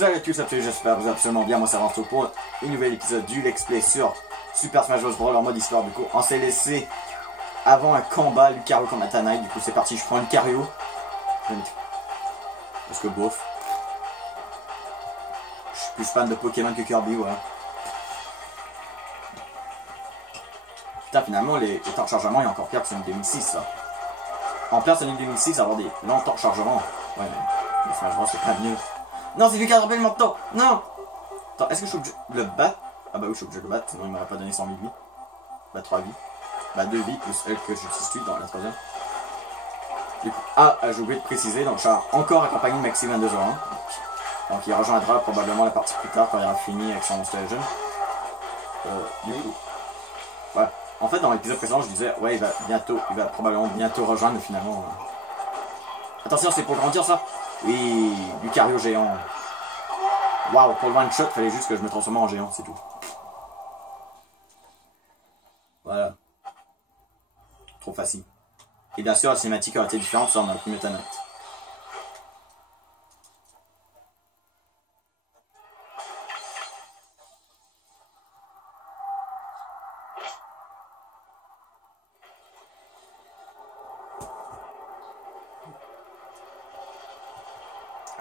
Salut à tous, j'espère que vous allez absolument bien. Moi, c'est Ranto pour un nouvel épisode du Let's Play sur Super Smash Bros. Brawl en mode histoire. Du coup, on s'est laissé avant un combat Lucario contre Meta Knight. Du coup, c'est parti. Je prends Lucario. Parce que bof. Je suis plus fan de Pokémon que Kirby, ouais. Putain, finalement, les temps de chargement, il y a encore pire que Sonic 2006, ça. En plein Sonic 2006, avoir des longs temps de chargement. Ouais, mais Smash Bros, c'est pas mieux. Non, c'est lui qui a attrapé le manteau. Non. Attends, est-ce que je suis obligé de le battre? Ah bah oui, je suis obligé de le battre, sinon il m'aurait pas donné 100 000 vies. Bah 3 vies. Bah 2 vies, plus elle que j'utilise dans la troisième. Du coup, j'ai oublié de préciser, donc je suis encore accompagné de Maxime 2201. Donc il rejoindra probablement la partie plus tard quand il aura fini avec son Monster Legend. Du coup, voilà. En fait, dans l'épisode précédent, je disais, ouais, il va probablement bientôt rejoindre, mais finalement... Attention, c'est pour grandir ça? Oui, Lucario géant. Waouh, pour le one shot, fallait juste que je me transforme en géant, c'est tout. Voilà. Trop facile. Et bien sûr, la cinématique aurait été différente sur notre Meta Knight.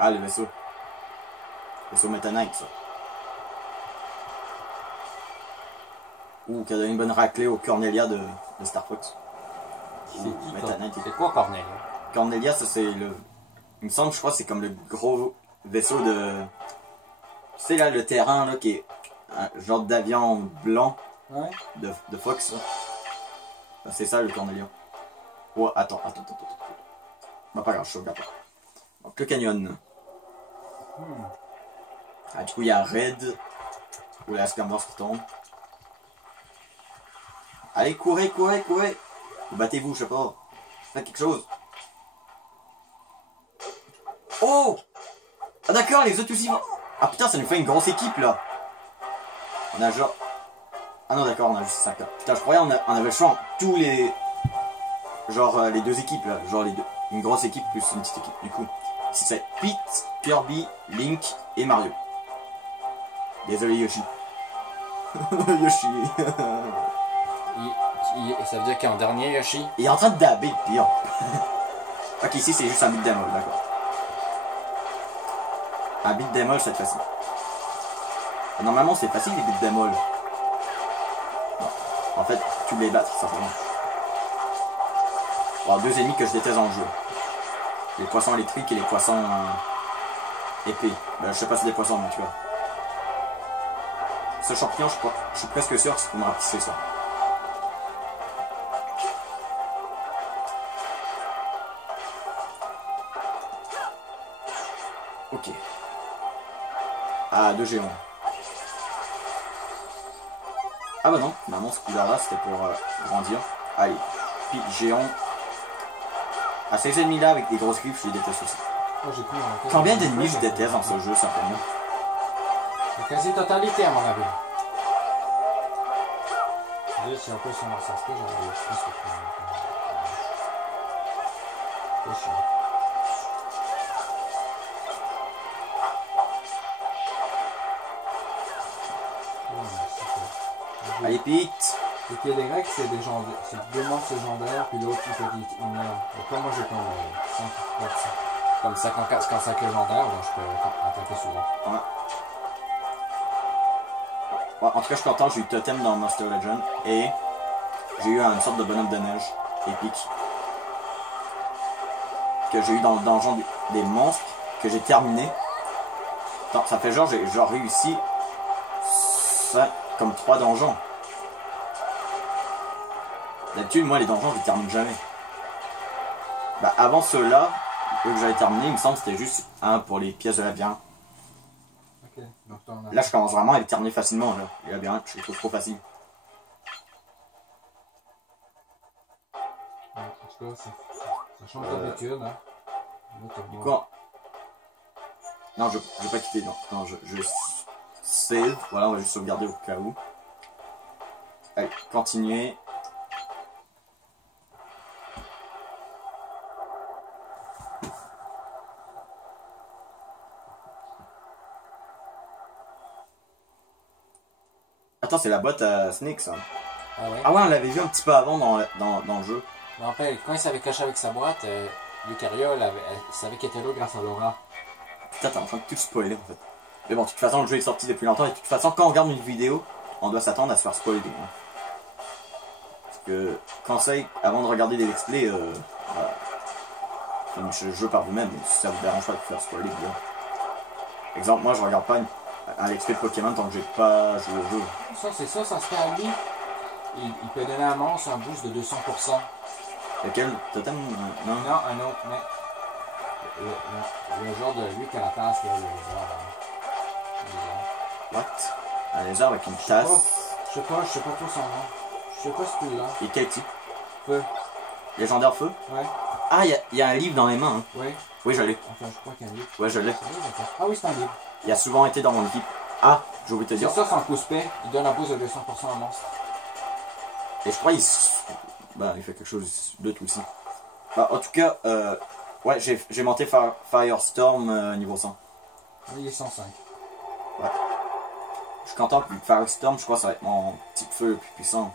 Ah, le vaisseau. Vaisseau Meta Knight, ça. Ouh, qui a donné une bonne raclée au Cornelia de Star Fox. C'est quoi Cornelia? Cornelia, ça c'est le... Il me semble, je crois, c'est comme le gros vaisseau de... Tu sais là, le terrain là, qui est un genre d'avion blanc, ouais, de Fox. C'est ça le Cornelia. Oh, attends. Bah pas grave, je regarde pas. Donc le canyon. Ah, du coup, il y a Red. Ou la Spermors qui tombe. Allez, courez. Ou battez-vous, je sais pas. Faites quelque chose. Oh! Ah d'accord, les autres aussi. Ah putain, ça nous fait une grosse équipe là. On a genre... Ah non d'accord, on a juste 5 là. Putain, je croyais on avait le choix entre tous les... Genre les deux équipes là. Genre les deux. Une grosse équipe plus une petite équipe. Du coup, ici c'est Pete, Kirby, Link et Mario. Désolé Yoshi. Yoshi. Ça veut dire qu'il est en dernier, Yoshi? Il est en train de dabber, pire. Ok, ici c'est juste un beat démol, d'accord. Un beat démol cette fois-ci. Normalement c'est facile les beats démol. Non. En fait, tu les battes, simplement. Bon, deux ennemis que je déteste dans le jeu. Les poissons électriques et les poissons épées. Ben, je sais pas si c'est des poissons, mais tu vois. Ce champignon, je suis presque sûr que c'est pour me rapetisser ça. Ok. Ah, deux géants. Ah bah non, finalement ce coup-là c'était pour grandir. Allez, puis géant. Ah, ces ennemis-là avec des grosses griffes, je les déteste aussi. Oh, combien d'ennemis je déteste dans ce jeu, simplement? La quasi-totalité, à mon avis. Si on peut s'en sortir, j'en ai plus que c'est chiant. Allez, Pete! Et puis les Grecs, c'est des gens, c'est deux monstres légendaires, puis l'autre qui fait une meurt. Et comme moi j'ai comme 55 légendaires, donc je peux attaquer souvent. Ouais. Ouais, en tout cas, je suis content, j'ai eu Totem dans Monster Legend et j'ai eu une sorte de bonhomme de neige épique que j'ai eu dans le donjon des monstres que j'ai terminé. Attends, ça fait genre, j'ai réussi ça comme 3 donjons. D'habitude, moi, les donjons, je les termine jamais. Bah, avant ceux-là, eux que j'avais terminé, il me semble que c'était juste un pour les pièces de labyrinthe. Ok, donc là, je commence vraiment à les terminer facilement, là. Les labyrinthes, je les trouve trop faciles. En tout cas, ça change d'habitude, hein. Quoi? Non, je vais pas quitter, non, je save. Voilà, on va juste sauvegarder au cas où. Allez, continuer. Attends, c'est la boîte à Snake, ça. Ah ouais? Ah ouais, on l'avait vu un petit peu avant dans le jeu. Je me rappelle, quand il s'avait caché avec sa boîte, Lucario, elle savait qu'il était là grâce à Laura. Putain, t'es en train de tout spoiler, en fait. Mais bon, de toute façon, le jeu est sorti depuis longtemps, et de toute façon, quand on regarde une vidéo, on doit s'attendre à se faire spoiler. Hein. Parce que, conseil, avant de regarder des let's play, voilà. Finichez le jeu par vous-même, si ça vous dérange pas de vous faire spoiler, bien. Exemple, moi, je regarde pas un let's play de Pokémon tant que j'ai pas joué au jeu. Ça, c'est ça, ça se fait à lui. Il peut donner à monstre un boost de 200%. Lequel? Totem? Non? Non, un autre, mais... Le genre de lui qui a la tasse, là, le lézard. What? Un lézard avec une tasse. Je sais pas trop son nom. Je sais pas si tu l'as. Et quel type? Feu. Légendaire feu? Ouais. Ah, il y a un livre dans les mains. Hein. Oui. Oui, je l'ai. Enfin, je crois qu'il y a un livre. Ouais, je l'ai. Ah oui, c'est un livre. Il a souvent été dans mon équipe. Ah, j'ai oublié de te C'est dire. ça, son pouce-paix. Il donne un boost de 200% à monstre. Et je crois qu'il fait quelque chose d'autre aussi. Bah, en tout cas, ouais, j'ai monté Firestorm niveau 100. Il est 105. Ouais. Je suis content que Firestorm, je crois que ça va être mon type feu le plus puissant.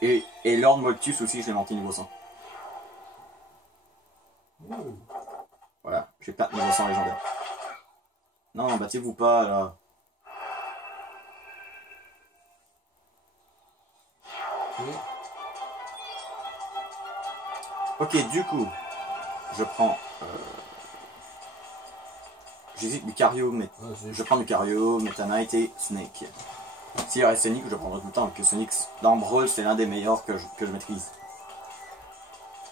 Et Lord Moltus aussi, je l'ai monté niveau 100. Voilà, j'ai pas de niveau 100 légendaire. Non, battez-vous pas là. Ok, du coup, je prends. J'hésite Lucario, mais je prends Lucario, Meta Knight et Snake. S'il y aurait Sonic, je prendrais tout le temps, parce que Sonic dans Brawl, c'est l'un des meilleurs que je maîtrise.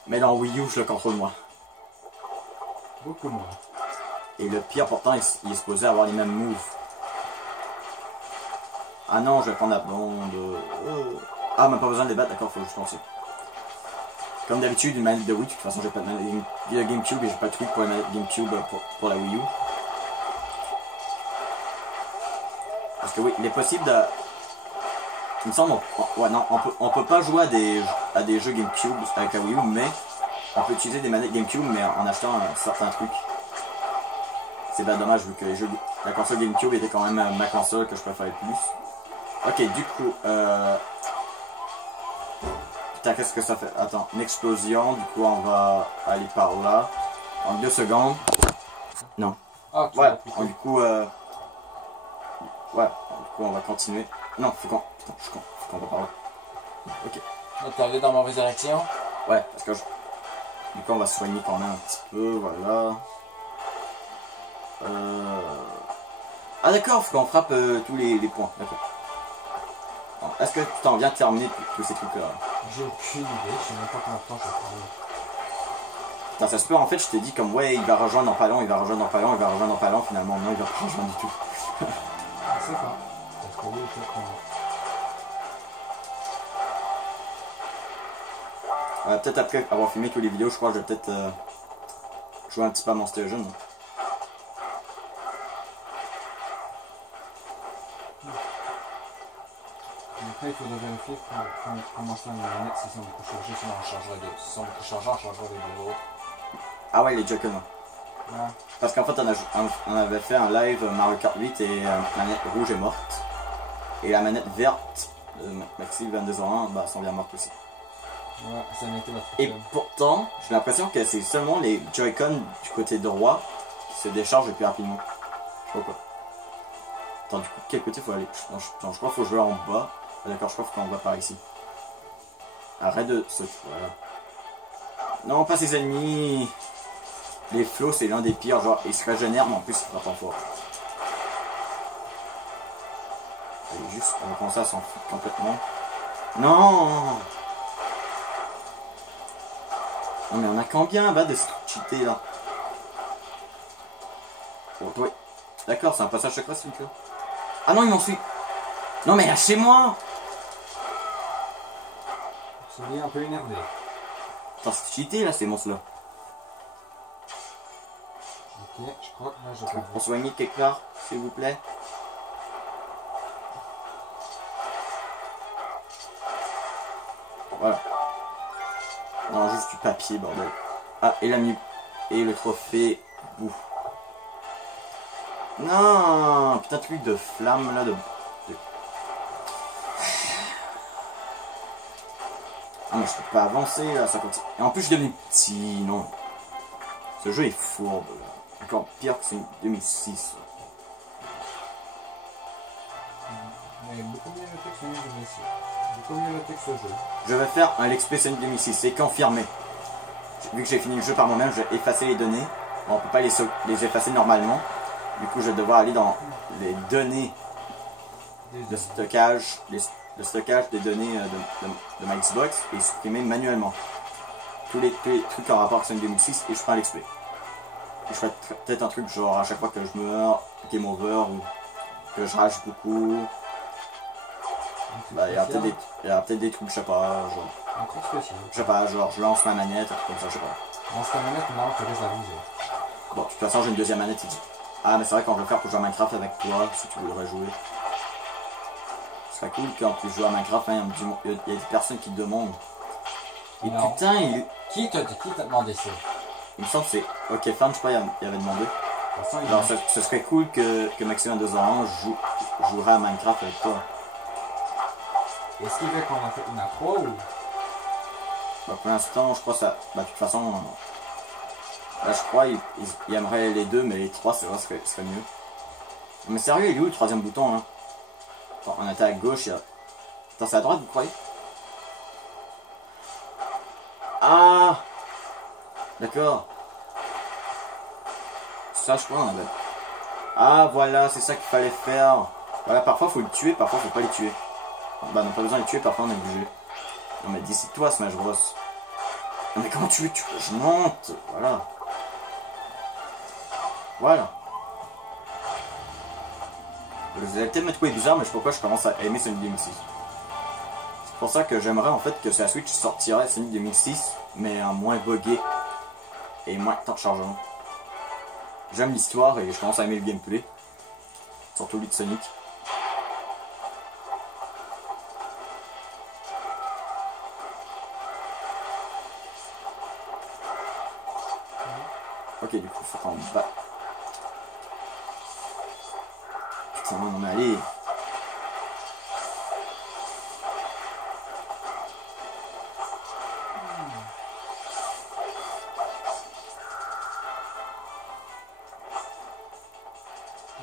Mais dans Wii U, je le contrôle moi. Beaucoup moins. Et le pire pourtant, il est supposé avoir les mêmes moves. Ah non, je vais prendre la blonde. Ah, mais pas besoin de les battre, d'accord, faut juste penser. Comme d'habitude, une manette de Wii, de toute façon, j'ai pas de manette de GameCube et j'ai pas de truc pour la manette GameCube pour la Wii U. Parce que oui, il est possible de... Il me semble, ouais, non, on peut pas jouer à des jeux GameCube avec la Wii U, mais on peut utiliser des manettes GameCube, mais en achetant certains trucs. C'est bien dommage vu que la console GameCube était quand même ma console que je préférais plus. Ok, du coup, putain, qu'est-ce que ça fait? Attends, une explosion, du coup on va aller par là. En 2 secondes. Non. Ah, ouais, du coup, ouais, du coup on va continuer. Non, faut qu'on... Putain, je suis con, faut qu'on va par là. Ok. Donc t'es allé dans mauvaise direction? Ouais, parce que du coup on va se soigner quand même un petit peu, voilà. Ah d'accord, faut qu'on frappe tous les points, d'accord. Est-ce que tu t'en viens de terminer tous ces trucs là? J'ai aucune idée, je sais même pas combien de temps je vais prendre. Putain, ça se peut, en fait je t'ai dit comme ouais il va rejoindre en palon, il va rejoindre en palon, il va rejoindre en palon, finalement non il va pas rejoindre du tout. Je sais pas. Parce que oui, peut-être après avoir filmé toutes les vidéos, je crois que je vais peut-être jouer un petit peu à Monster Jeunes. Après, il faudrait vérifier comment ça la manette, si ça beaucoup chargé, sinon on changerait de. Si ça beaucoup chargé, on changerait des autres. Ah ouais, les Joy-Con. Ouais. Parce qu'en fait, on avait fait un live Mario Kart 8 et la manette rouge est morte. Et la manette verte, Maxi 2201, bah, s'en vient morte aussi. Ouais, ça n'était pas. Et pourtant, j'ai l'impression que c'est seulement les Joy-Con du côté droit qui se déchargent le plus rapidement. Je sais pas pourquoi. Attends, du coup, quel côté faut aller? Non, je crois qu'il faut jouer en bas. Ah, d'accord, je crois qu'il faut en bas par ici. Arrête de se... Voilà. Non, pas ces ennemis. Les flots, c'est l'un des pires. Genre, ils se régénèrent, mais en plus, ils frappent en fort. Allez, juste, on va commencer à s'en foutre complètement. Non! Non, mais on a combien bah, de cheater là? Oh, oui. D'accord, c'est un passage secret, ce truc-là. Ah non, il m'en suit. Non, mais lâchez-moi! C'est un peu énervé. Attends, c'est cheaté là, ces monstres-là. Ok, je crois que là je peux. Pour soigner quelque part, s'il vous plaît. Voilà. Non, juste du papier, bordel. Ah, et la nuit. Et le trophée. Bouh. Non, putain, truc de flamme là, de... Ah mais je peux pas avancer là, ça continue. Et en plus je suis devenu petit, non. Ce jeu est fourbe là. Encore pire que c'est 2006. Mais beaucoup mieux noté que celui de 2006. Beaucoup mieux noté que ce jeu. Je vais faire un Let's Play Sonic 2006, c'est confirmé. Vu que j'ai fini le jeu par moi-même, je vais effacer les données. Bon, on peut pas les effacer normalement. Du coup, je vais devoir aller dans les données de stockage, le stockage des données de ma Xbox et supprimer manuellement tous les trucs en rapport avec Sonic 2006 et je prends l'XP. Et je ferai peut-être un truc genre à chaque fois que je meurs, game over ou que je rage beaucoup. Bah, il y aura peut-être des trucs, je sais pas, genre. Un truc spécial. Je sais pas, genre je lance ma manette, un truc comme ça, je sais pas. Lance ta manette, non, tu risques la viser. Bon, de toute façon, j'ai une deuxième manette ici. Ah, mais c'est vrai qu'on va faire pour jouer à Minecraft avec toi, si tu voudrais jouer. Ce serait cool quand tu joues à Minecraft, hein, il y a des personnes qui te demandent. Et non. putain, Qui t'a demandé ça? il me semble que c'est OK Fan, je crois, il avait demandé. Alors, ce serait cool que Maxime à 2 ans jouerait à Minecraft avec toi. Est-ce qu'il veut qu'on en fait une à 3 ou? Bah, pour l'instant, je crois ça. Bah, de toute façon, là, je crois il aimerait les deux, mais les trois, c'est vrai, ce serait mieux. Mais sérieux, il est où le troisième bouton là? Attends, on était à gauche, il y a. Attends, c'est à droite, vous croyez? Ah! D'accord. Ça, je crois, on avait. Ah, voilà, c'est ça qu'il fallait faire. Voilà, parfois, faut le tuer, parfois, faut pas les tuer. Bah, non, pas besoin de les tuer, parfois, on est obligé. Non, mais décide-toi, Smash Bros. Non, mais comment tu veux que je monte? Voilà. Voilà. Vous allez peut-être me trouver bizarre, mais je sais pas pourquoi je commence à aimer Sonic 2006. C'est pour ça que j'aimerais en fait que sur la Switch sortirait Sonic 2006, mais en moins buggé et moins de temps de chargement. J'aime l'histoire et je commence à aimer le gameplay. Surtout lui de Sonic. Ok, du coup, faut qu'on bat. Putain, non, mais allez.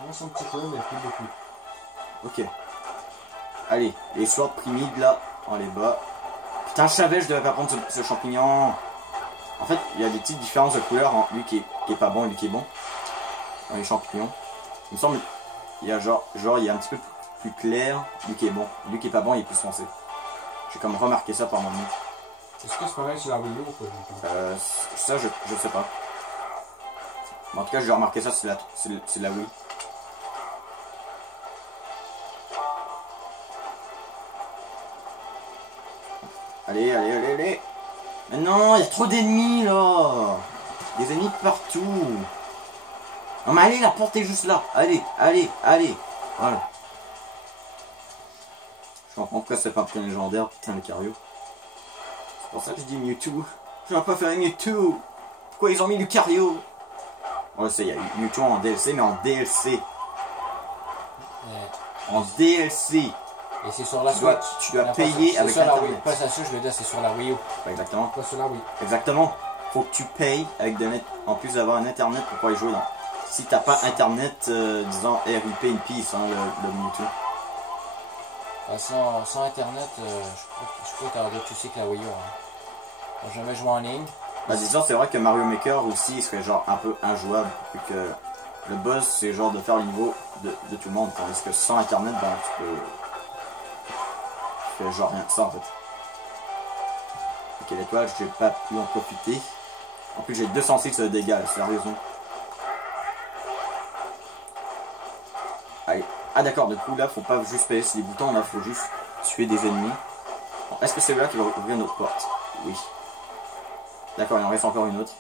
Avance un petit peu, mais plus beaucoup. Ok. Allez, les swords primides là, on les bat. Putain, je savais, je devais pas prendre ce champignon. En fait, il y a des petites différences de couleur entre lui qui est pas bon et lui qui est bon. Dans les champignons. Il me semble il y a genre il y a un petit peu plus clair, lui qui est bon. Lui qui est pas bon, il est plus foncé. J'ai comme remarqué ça par moment. Est-ce que c'est pareil sur la Wii U ou pas? Ça, je sais pas. Mais en tout cas, j'ai remarqué ça, c'est la Wii. Allez, allez, allez, allez. Mais non, il y a trop d'ennemis là. Des ennemis partout. Non mais allez, la porte est juste là. Allez, allez, allez. Voilà. Je comprends pourquoi c'est pas un prix légendaire, putain le Cario. C'est pour ça que je dis Mewtwo. J'aurais pas fait Mewtwo. Pourquoi ils ont mis Lucario? On sait, il y a eu Mewtwo en DLC, mais en DLC. En DLC. Et c'est sur la Switch. Tu dois payer avec Internet. Pas ça, je veux dire, c'est sur la Wii U. Pas exactement. Pas sur la Wii. Exactement. Faut que tu payes avec de net, en plus d'avoir un Internet pour pouvoir y jouer. Si t'as pas Internet, disons RIP in peace, hein, le Mewtwo. Sans Internet, je peux t'arrêter, tu sais que la Wii U. Hein. J'ai jamais joué en ligne. Bah disons, c'est vrai que Mario Maker aussi il serait genre un peu injouable. Vu que le buzz, c'est genre de faire le niveau de tout le monde. Tandis que sans Internet, ben tu peux... Tu fais genre rien que ça en fait. Ok, l'étoile, j'ai pas pu en profiter. En plus, j'ai 206 de dégâts, sérieusement. Allez. Ah d'accord, du coup là, faut pas juste payer sur les boutons, là, faut juste tuer des ennemis. Bon, est-ce que c'est là qui va ouvrir notre porte? Oui. D'accord, il en reste encore une autre.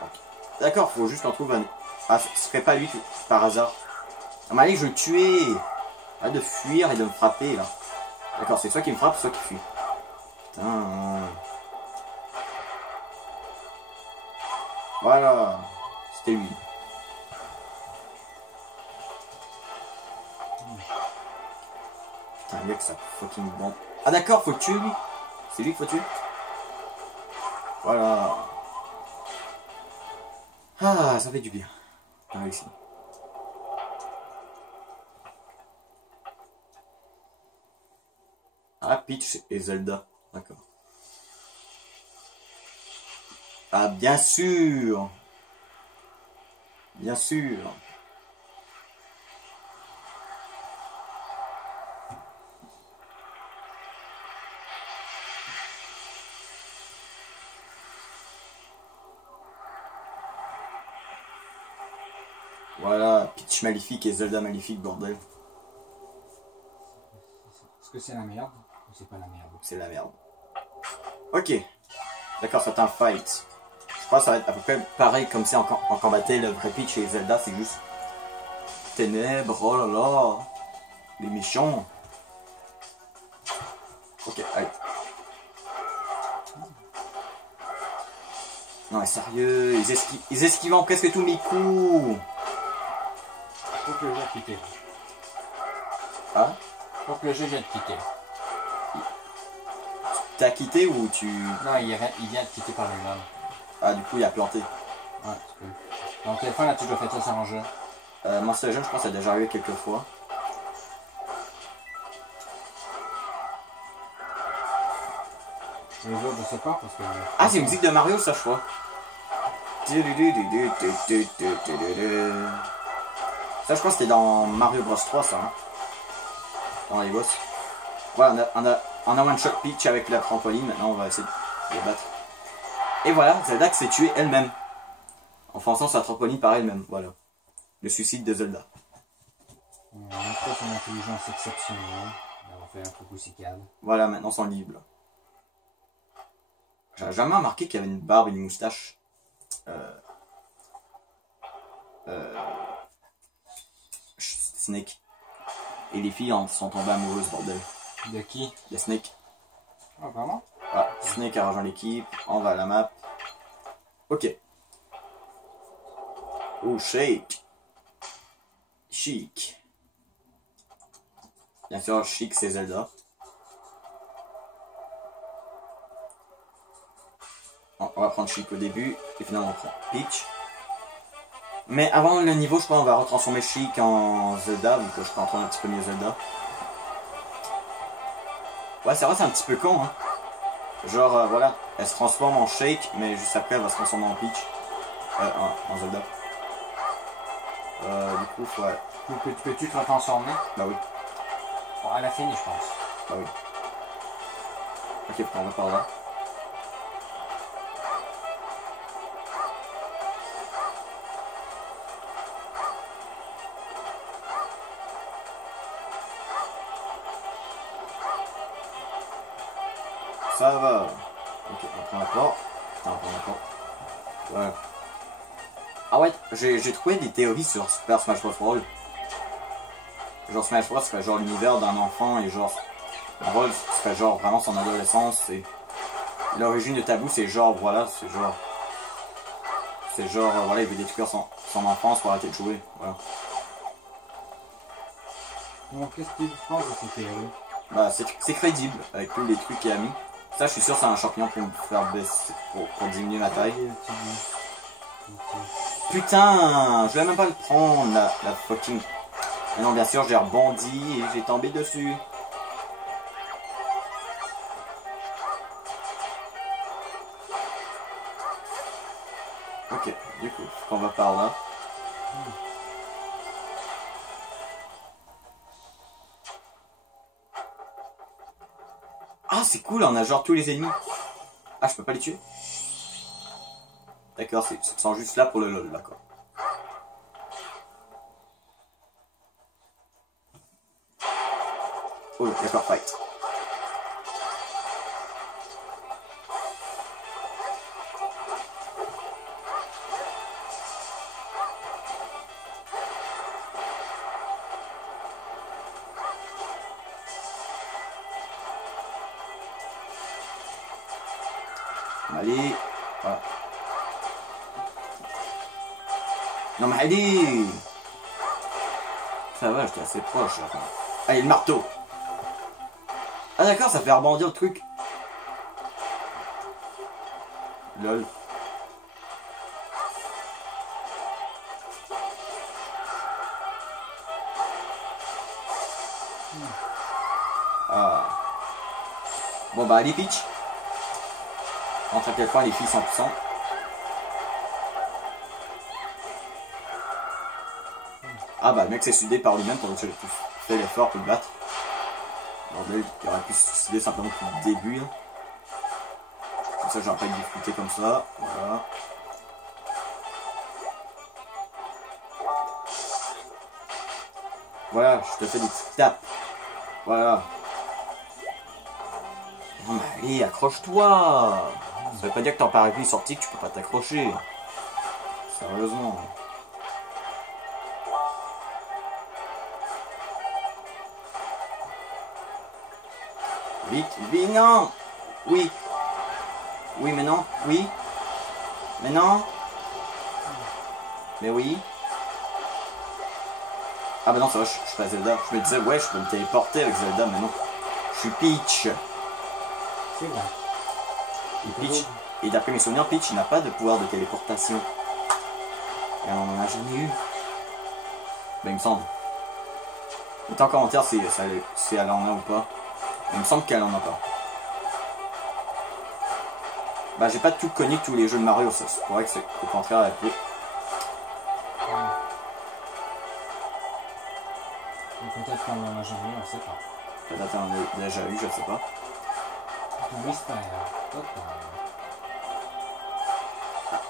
Okay. D'accord, faut juste qu'on trouve un... Ah, ce serait pas lui qui... par hasard. Ah mais allez, je veux le tuer. Arrête de fuir et de me frapper, là. D'accord, c'est soit qui me frappe, soit qui fuit. Putain. Voilà. C'était lui. Putain, mec, ça fucking bon. Ah d'accord, faut le tuer lui. C'est lui qu'il faut tuer. Voilà. Ah, ça fait du bien. On a réussi. Ah, Peach et Zelda. D'accord. Ah, bien sûr. Bien sûr. Voilà, Peach maléfique et Zelda maléfique, bordel. Est-ce que c'est la merde ou c'est pas la merde? C'est la merde. Ok. D'accord, c'est un fight. Je crois que ça va être à peu près pareil comme c'est en combattait le vrai Peach et Zelda, c'est juste ténèbres, oh là là. Les méchants. Ok, allez. Non mais sérieux, ils esquivent presque tous mes coups. Faut que le jeu quitte. Ah? Faut que le jeu vienne de quitter. T'as quitté ou tu... Non, il vient de quitter par lui-même. Ah, du coup il a planté. Ouais, tu peux. Dans le téléphone, là, tu dois faire ça sur un jeu. Monster Legend, je pense que ça a déjà arrivé quelques fois. Les autres, je sais pas, parce que... Ah, c'est une musique de Mario, ça, je crois. Ça, je crois que c'était dans Mario Bros 3, ça. Hein. Dans les boss. Voilà, on a one-shot Peach avec la trampoline. Maintenant, on va essayer de les battre. Et voilà, Zelda qui s'est tuée elle-même. En fonçant sa trampoline par elle-même. Voilà. Le suicide de Zelda. On montre son intelligence exceptionnelle. On va faire un truc aussi calme. Voilà, maintenant, son livre. J'avais jamais remarqué qu'il y avait une barbe et une moustache. Snake. Et les filles sont tombées amoureuses, bordel. De qui? De Snake. Ah, vraiment? Ah, Snake a rejoint l'équipe. On va à la map. Ok. Oh, Shake. Chic. Bien sûr, Chic, c'est Zelda. On va prendre Chic au début. Et finalement, on prend Peach. Mais avant le niveau, je crois qu'on va retransformer Chic en Zelda, vu que je contrôle un petit peu mieux Zelda. Ouais, c'est vrai, c'est un petit peu con, hein. Genre, voilà, elle se transforme en Shake, mais juste après, elle va se transformer en Peach. En Zelda. Du coup, faut... Peux-tu te transformer? Bah oui. Bon, elle a fini, je pense. Bah oui. Ok, on va par là. Ça va. Ok, on prend la porte. Attends, on prend la porte. Voilà. Ah ouais, j'ai trouvé des théories sur Super Smash Bros. Brawl. Genre Smash Bros serait genre l'univers d'un enfant et genre Brawl serait genre vraiment son adolescence et l'origine de Tabou c'est genre voilà, c'est genre voilà, il veut détruire son enfance pour arrêter de jouer. Voilà. Donc qu'est-ce que tu penses de ces théories? Bah c'est crédible avec tous les trucs qu'il a mis. Ça je suis sûr c'est un champignon pour me faire baisser pour diminuer ma taille. Putain, je vais même pas le prendre la fucking. Mais non, bien sûr, j'ai rebondi et j'ai tombé dessus. Ok, du coup, on va par là. Ah, c'est cool, on a genre tous les ennemis. Ah, je peux pas les tuer? D'accord, ils sont juste là pour le lol, d'accord. Oh, d'accord, fight. Allez, voilà. Non mais allez! Ça va, j'étais assez proche là. Allez, le marteau! Ah d'accord, ça fait rebondir le truc. Lol. Ah. Bon bah allez Peach. Entre à quel point les filles sont puissantes. Ah bah le mec s'est suicidé par lui-même pendant que j'ai fait l'effort pour le battre. Bordel, il aurait pu se suicider simplement depuis le début. Là. Comme ça j'aurais pas discuté comme ça. Voilà. Voilà, je te fais des petites tapes. Voilà. Non mais allez, accroche-toi. Ça veut pas dire que t'en parapluie sorti que tu peux pas t'accrocher. Sérieusement. Vite, vite, non. Oui. Oui, mais non. Oui. Mais non. Mais oui. Ah bah non, ça va, je suis pas Zelda. Je me disais, ouais, je peux me téléporter avec Zelda, mais non. Je suis Peach. C'est vrai. Et Peach, et d'après mes souvenirs, Peach n'a pas de pouvoir de téléportation. Et elle en a jamais eu. Ben, il me semble. Mettez en commentaire si elle en a ou pas. Il me semble qu'elle en a pas. Bah, j'ai pas tout connu tous les jeux de Mario, ça. C'est vrai que c'est au contraire la clé. Peut-être qu'on en a jamais eu, on sait pas. Peut-être qu'on en a déjà eu, je sais pas. Un mystère.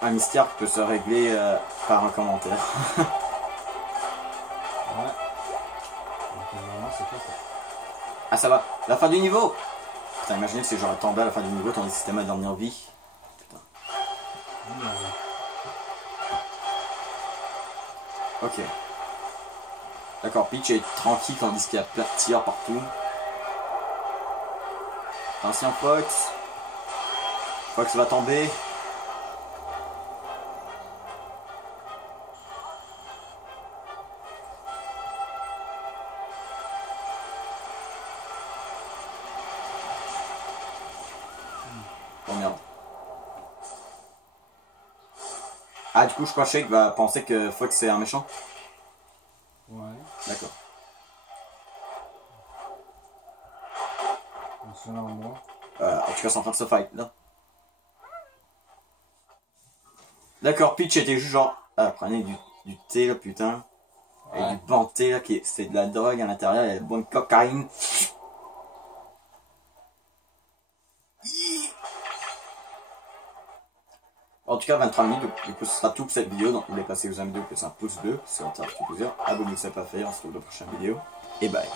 Un mystère peut se régler par un commentaire. Ouais. Donc normalement c'est quoi ça? Ah ça va, la fin du niveau. Putain, imaginez si j'aurais tombé à la fin du niveau tandis que c'était ma dernière vie. Putain. Ok. D'accord, Peach est tranquille tandis qu'il y a plein de tirs partout. Attention Fox. Fox va tomber. Oh merde. Ah du coup je crois que Shake va penser que Fox c'est un méchant. Ouais. D'accord. Selon moi. En tout cas c'est en train de se fight là. D'accord, Peach était juste genre... Ah, prenez du thé là putain. Et Ouais. du banté là, c'est de la drogue à l'intérieur, il y a de la bonne cocaïne. En tout cas 23 minutes, donc du coup ce sera tout pour cette vidéo. Donc n'oubliez pas si vous aimez la vidéo, que c'est un pouce bleu, si vous avez fait plaisir. Abonnez-vous si ce n'est pas fait, on se retrouve dans la prochaine vidéo. Et bye.